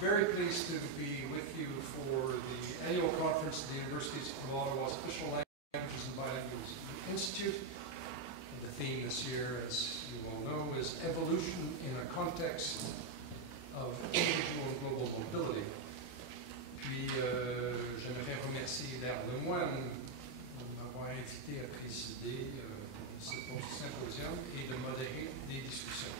Very pleased to be with you for the annual conference of the Universities of Ottawa's Official Languages and Bilingualism Institute. And the theme this year, as you all know, is Evolution in a Context of Individual and Global Mobility. Puis, j'aimerais remercier Laure Lemoine de m'avoir invité à présider ce symposium et de modérer des discussions.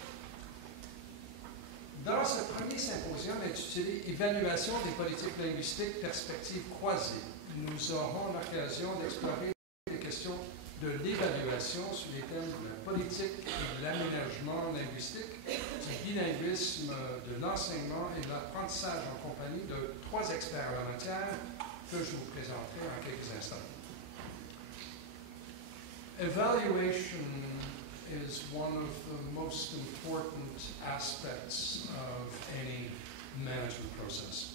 Dans ce premier symposium intitulé « Évaluation des politiques linguistiques, perspectives croisées », nous aurons l'occasion d'explorer les questions de l'évaluation sur les thèmes de la politique et de l'aménagement linguistique, du bilinguisme, de l'enseignement et de l'apprentissage en compagnie de trois experts en la matière que je vous présenterai en quelques instants. Evaluation is one of the most important aspects of any management process.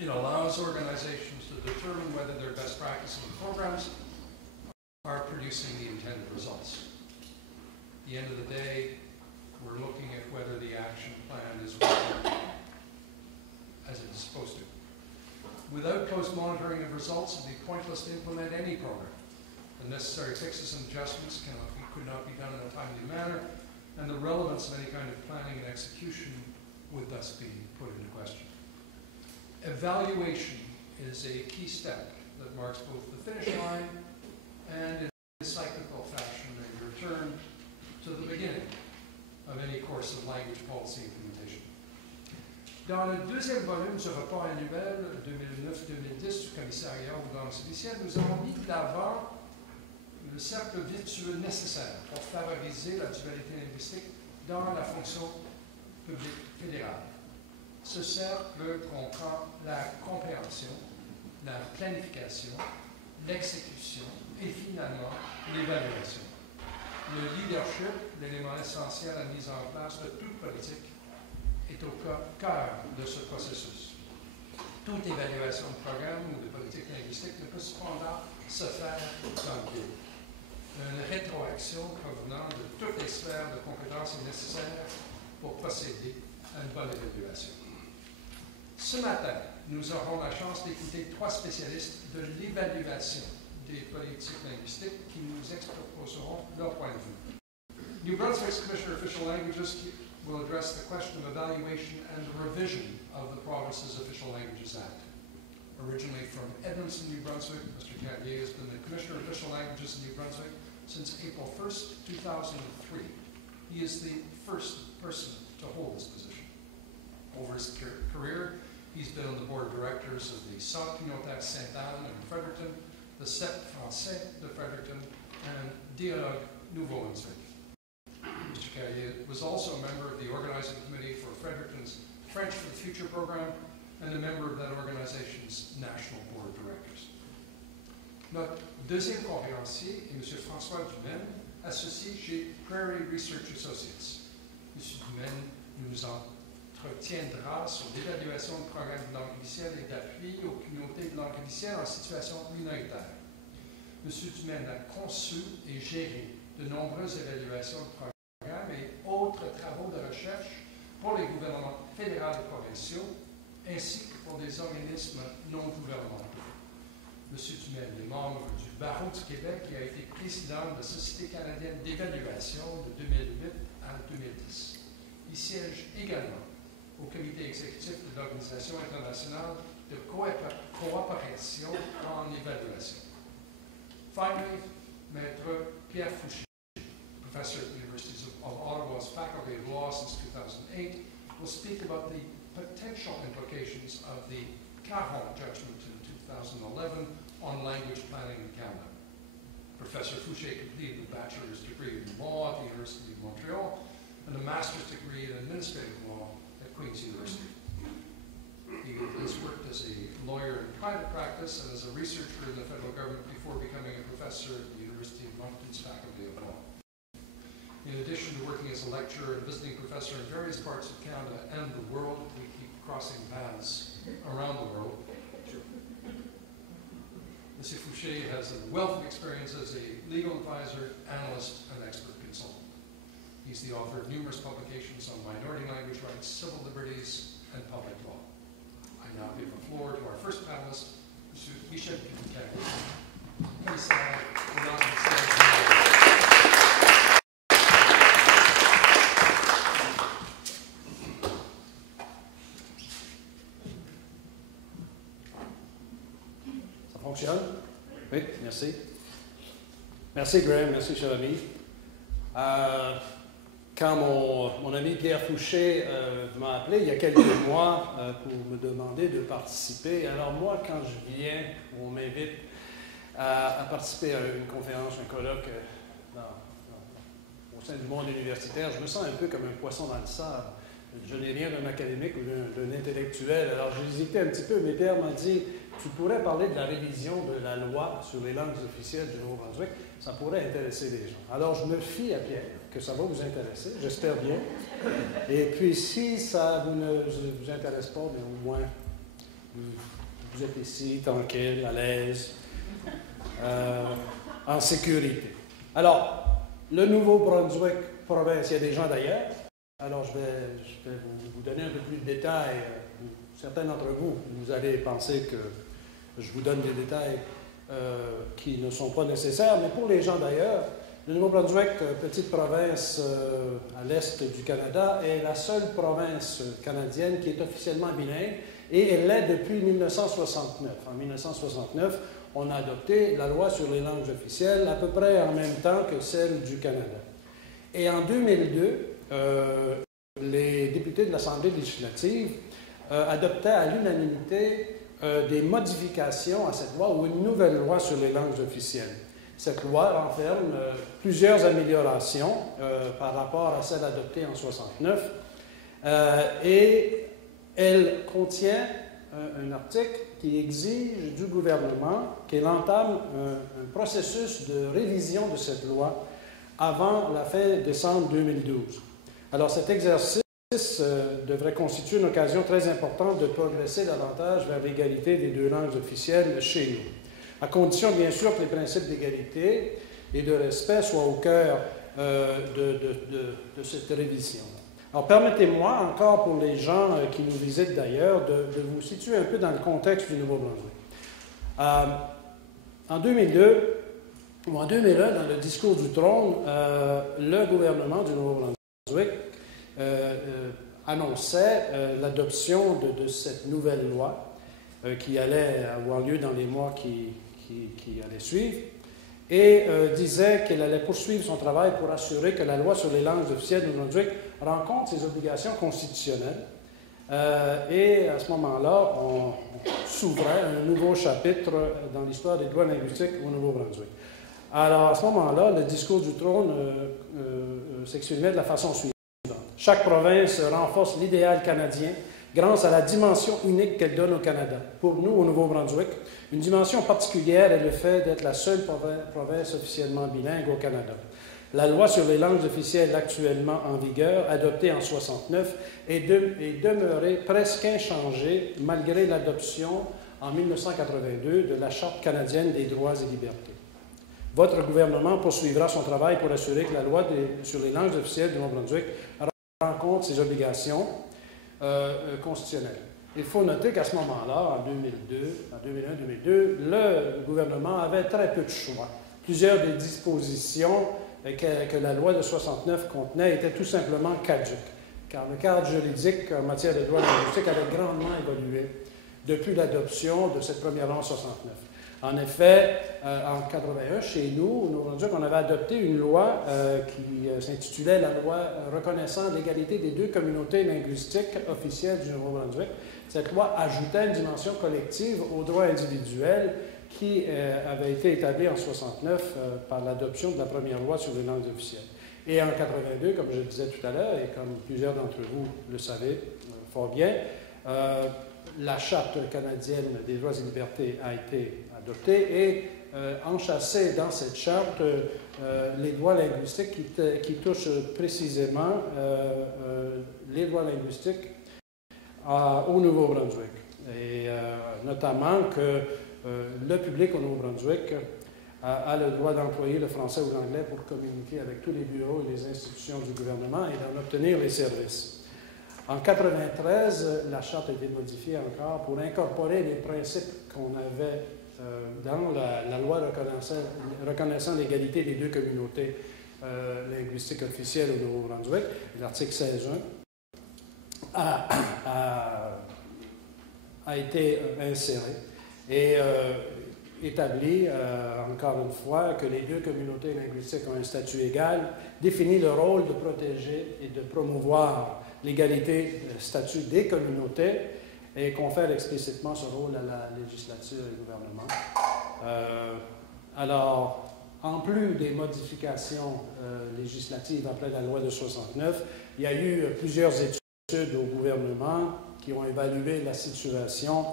It allows organizations to determine whether their best practices and programs are producing the intended results. At the end of the day, we're looking at whether the action plan is working as it is supposed to. Without close monitoring of results, it would be pointless to implement any program. The necessary fixes and adjustments could not be done in a timely manner, and the relevance of any kind of planning and execution would thus be put into question. Evaluation is a key step that marks both the finish line and, in a cyclical fashion, a return to the beginning of any course of language policy implementation. Dans le deuxième volume du rapport annuel 2009-2010 du Commissariat aux langues officielles, nous avons mis de l'avant le cercle virtueux nécessaire pour favoriser la dualité linguistique dans la fonction publique fédérale. Ce cercle comprend la compréhension, la planification, l'exécution et finalement l'évaluation. Le leadership, l'élément essentiel à la mise en place de toute politique, est au cœur de ce processus. Toute évaluation de programme ou de politique linguistique ne peut cependant se faire dans le vide. Une rétroaction provenant de toutes les sphères de compétences est nécessaire pour procéder à une bonne évaluation. Ce matin, nous aurons la chance d'écouter trois spécialistes de l'évaluation des politiques linguistiques qui nous exposeront leur point de vue. New Brunswick's Commissioner of Official Languages will address the question of evaluation and the revision of the province's Official Languages Act. Originally from Edmonton, New Brunswick, Mr. Carrier has been the Commissioner of Official Languages in New Brunswick since April 1st, 2003. He is the first person to hold this position. Over his career, he's been on the board of directors of the Centre Communautaire Sainte-Anne in Fredericton, the CEP Français de Fredericton, and Dialogue Nouveau-Brunswick. Mr. Carrier was also a member of the organizing committee for Fredericton's French for the Future program and a member of that organization's national board of directors. Notre deuxième conférencier est M. François Dumaine, associé chez Prairie Research Associates. M. Dumaine nous entretiendra sur l'évaluation de programmes de langue officielle et d'appui aux communautés de langue officielle en situation minoritaire. M. Dumaine a conçu et géré de nombreuses évaluations de programmes et autres travaux de recherche pour les gouvernements fédéraux et provinciaux, ainsi que pour des organismes non gouvernementaux. M. Dumaine est membre du Barreau du Québec et a été président de la Société canadienne d'évaluation de 2008 à 2010. Il siège également au comité exécutif de l'Organisation internationale de coopération en évaluation. Finally, Maître Pierre Fouché, professor at the University of Ottawa's Faculty of Law since 2008, will speak about the potential implications of the Caron judgment in 2011 on language planning in Canada. Professor Fouché completed a bachelor's degree in law at the University of Montreal and a master's degree in administrative law at Queen's University. He has worked as a lawyer in private practice and as a researcher in the federal government before becoming a professor at the University of Moncton's Faculty of Law. In addition to working as a lecturer and visiting professor in various parts of Canada and the world, we keep crossing paths around the world. Mr. Fouché has a wealth of experience as a legal advisor, analyst, and expert consultant. He's the author of numerous publications on minority language rights, civil liberties, and public law. fonctionne? Oui, merci. Merci Graham, merci cher ami. Quand mon ami Pierre Fouché m'a appelé il y a quelques mois pour me demander de participer, alors moi quand je viens, on m'invite à participer à une conférence, un colloque au sein du monde universitaire, je me sens un peu comme un poisson dans le sable. Je n'ai rien d'un académique ou d'un intellectuel. Alors j'ai hésité un petit peu, mais Pierre m'a dit, tu pourrais parler de la révision de la loi sur les langues officielles du Nouveau-Brunswick, ça pourrait intéresser les gens. Alors je me fie à Pierre, que ça va vous intéresser, j'espère bien. Et puis si ça ne vous intéresse pas, bien au moins vous êtes ici, tranquille, à l'aise, en sécurité. Alors, le Nouveau-Brunswick province, il y a des gens d'ailleurs. Alors, je vais vous donner un peu plus de détails. Certains d'entre vous, vous allez penser que je vous donne des détails qui ne sont pas nécessaires, mais pour les gens d'ailleurs, le Nouveau-Brunswick, petite province à l'est du Canada, est la seule province canadienne qui est officiellement bilingue et elle l'est depuis 1969. En 1969, on a adopté la loi sur les langues officielles à peu près en même temps que celle du Canada. Et en 2002, les députés de l'Assemblée législative adoptaient à l'unanimité des modifications à cette loi ou une nouvelle loi sur les langues officielles. Cette loi renferme plusieurs améliorations par rapport à celle adoptée en 1969 et elle contient un article qui exige du gouvernement qu'il entame un processus de révision de cette loi avant la fin décembre 2012. Alors cet exercice devrait constituer une occasion très importante de progresser davantage vers l'égalité des deux langues officielles chez nous, à condition bien sûr que les principes d'égalité et de respect soient au cœur de cette révision. Alors permettez-moi, encore pour les gens qui nous visitent d'ailleurs, de vous situer un peu dans le contexte du Nouveau-Brunswick. En 2002, ou en 2001, dans le discours du trône, le gouvernement du Nouveau-Brunswick annonçait l'adoption de cette nouvelle loi qui allait avoir lieu dans les mois qui allaient suivre et disait qu'elle allait poursuivre son travail pour assurer que la loi sur les langues officielles du Nouveau-Brunswick rencontre ses obligations constitutionnelles. Et à ce moment-là, on s'ouvrait un nouveau chapitre dans l'histoire des droits linguistiques au Nouveau-Brunswick. Alors, à ce moment-là, le discours du trône s'exprimait de la façon suivante. Chaque province renforce l'idéal canadien grâce à la dimension unique qu'elle donne au Canada. Pour nous, au Nouveau-Brunswick, une dimension particulière est le fait d'être la seule province officiellement bilingue au Canada. La loi sur les langues officielles actuellement en vigueur, adoptée en 1969, est demeurée presque inchangée malgré l'adoption en 1982 de la Charte canadienne des droits et libertés. Votre gouvernement poursuivra son travail pour assurer que la loi sur les langues officielles du Nouveau-Brunswick rencontre ses obligations constitutionnelles. Il faut noter qu'à ce moment-là, en 2001-2002, le gouvernement avait très peu de choix. Plusieurs des dispositions que la loi de 1969 contenait étaient tout simplement caduques, car le cadre juridique en matière de droits linguistiques avait grandement évolué depuis l'adoption de cette première loi en 1969. En effet, en 1981, chez nous, au Nouveau-Brunswick, on avait adopté une loi qui s'intitulait la loi reconnaissant l'égalité des deux communautés linguistiques officielles du Nouveau-Brunswick. Cette loi ajoutait une dimension collective aux droits individuels qui avait été établie en 1969 par l'adoption de la première loi sur les langues officielles. Et en 1982, comme je le disais tout à l'heure, et comme plusieurs d'entre vous le savez fort bien, la Charte canadienne des droits et libertés a été adoptée et enchâssée dans cette charte les droits linguistiques qui touchent précisément les droits linguistiques au Nouveau-Brunswick. Et notamment que le public au Nouveau-Brunswick a le droit d'employer le français ou l'anglais pour communiquer avec tous les bureaux et les institutions du gouvernement et d'en obtenir les services. En 1993, la Charte a été modifiée encore pour incorporer les principes qu'on avait dans la loi reconnaissant l'égalité des deux communautés linguistiques officielles au Nouveau-Brunswick. L'article 16.1 a été inséré. Et établi, encore une fois, que les deux communautés linguistiques ont un statut égal, définit le rôle de protéger et de promouvoir l'égalité de statut des communautés et confère explicitement ce rôle à la législature et au gouvernement. Alors, en plus des modifications législatives après la loi de 69, il y a eu plusieurs études au gouvernement qui ont évalué la situation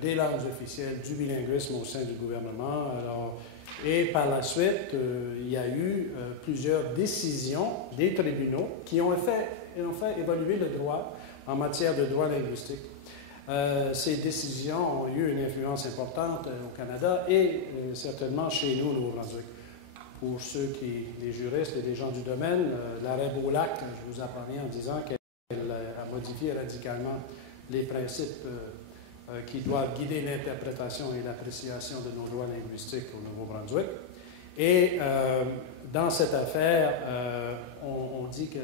des langues officielles, du bilinguisme au sein du gouvernement. Alors, et par la suite, il y a eu plusieurs décisions des tribunaux qui ont fait évoluer le droit en matière de droit linguistique. Ces décisions ont eu une influence importante au Canada et certainement chez nous, au Nouveau-Brunswick. Pour les juristes et les gens du domaine, l'arrêt Beaulac, je vous apprends rien en disant qu'elle a modifié radicalement les principes qui doivent guider l'interprétation et l'appréciation de nos lois linguistiques au Nouveau-Brunswick. Et dans cette affaire, on dit que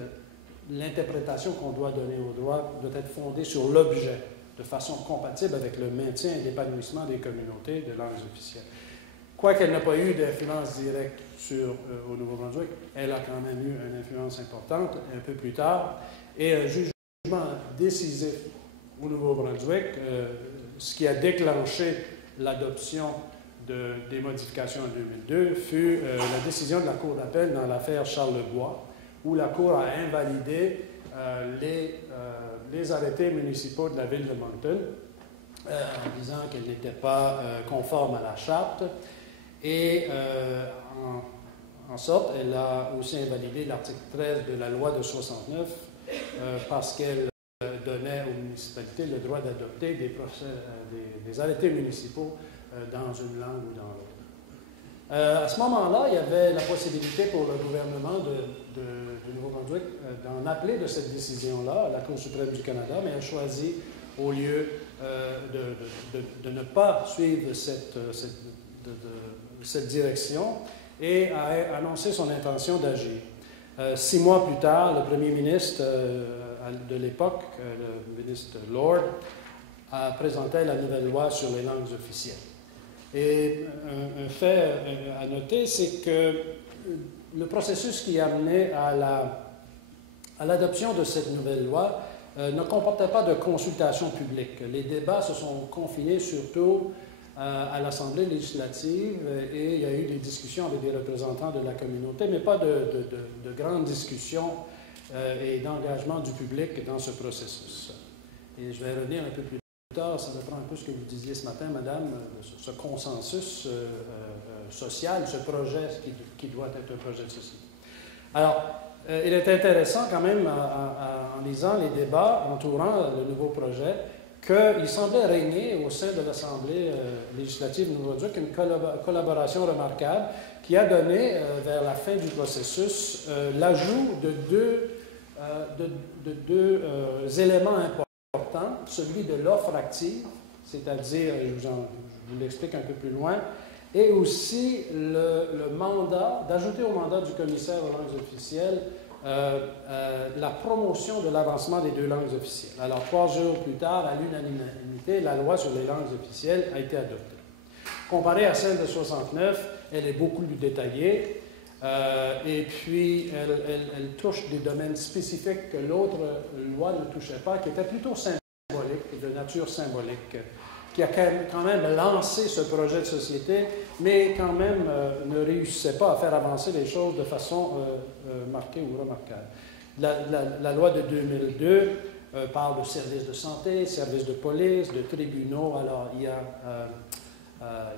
l'interprétation qu'on doit donner au droit doit être fondée sur l'objet, de façon compatible avec le maintien et l'épanouissement des communautés de langues officielles. Quoiqu'elle n'a pas eu d'influence directe au Nouveau-Brunswick, elle a quand même eu une influence importante un peu plus tard. Et un jugement décisif au Nouveau-Brunswick, ce qui a déclenché l'adoption des modifications en 2002, fut la décision de la Cour d'appel dans l'affaire Charles-Lebois, où la Cour a invalidé les arrêtés municipaux de la ville de Moncton en disant qu'elle n'était pas conforme à la charte. Et en sorte, elle a aussi invalidé l'article 13 de la loi de 69 parce qu'elle donnait aux municipalités le droit d'adopter des arrêtés municipaux dans une langue ou dans l'autre. À ce moment-là, il y avait la possibilité pour le gouvernement du Nouveau-Brunswick d'en appeler de cette décision-là à la Cour suprême du Canada, mais a choisi, au lieu de ne pas suivre cette direction, et a annoncé son intention d'agir. 6 mois plus tard, le premier ministre de l'époque, le ministre Lord, a présenté la nouvelle loi sur les langues officielles. Et un fait à noter, c'est que le processus qui a mené à l'adoption de cette nouvelle loi ne comportait pas de consultation publique. Les débats se sont confinés surtout à l'Assemblée législative et il y a eu des discussions avec des représentants de la communauté, mais pas de grandes discussions et d'engagement du public dans ce processus. Et je vais revenir un peu plus tard, ça reprend un peu ce que vous disiez ce matin, Madame, ce consensus social, ce projet qui doit être un projet de société. Alors, il est intéressant quand même, en lisant les débats entourant le nouveau projet, qu'il semblait régner au sein de l'Assemblée législative de Nouveau-Brunswick une collaboration remarquable qui a donné, vers la fin du processus, l'ajout de deux éléments importants, celui de l'offre active, c'est-à-dire, je vous l'explique un peu plus loin, et aussi le mandat, d'ajouter au mandat du commissaire aux langues officielles la promotion de l'avancement des 2 langues officielles. Alors, 3 jours plus tard, à l'unanimité, la loi sur les langues officielles a été adoptée. Comparée à celle de 69, elle est beaucoup plus détaillée et puis elle touche des domaines spécifiques que l'autre loi ne touchait pas, qui étaient plutôt symboliques, de nature symbolique, qui a quand même lancé ce projet de société, mais quand même ne réussissait pas à faire avancer les choses de façon marquée ou remarquable. La loi de 2002 parle de services de santé, services de police, de tribunaux. Alors, il y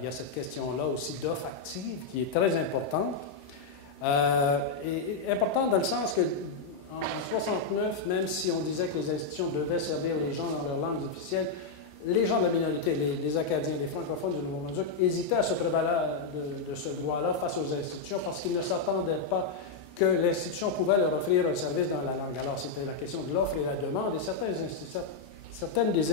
a cette question-là aussi d'offre active qui est très importante. Et importante dans le sens que en 69, même si on disait que les institutions devaient servir les gens dans leurs langues officielles, les gens de la minorité, les Acadiens, les francophones du Nouveau-Brunswick, hésitaient à se prévaloir de ce droit-là face aux institutions parce qu'ils ne s'attendaient pas que l'institution pouvait leur offrir un service dans la langue. Alors, c'était la question de l'offre et la demande, et certaines des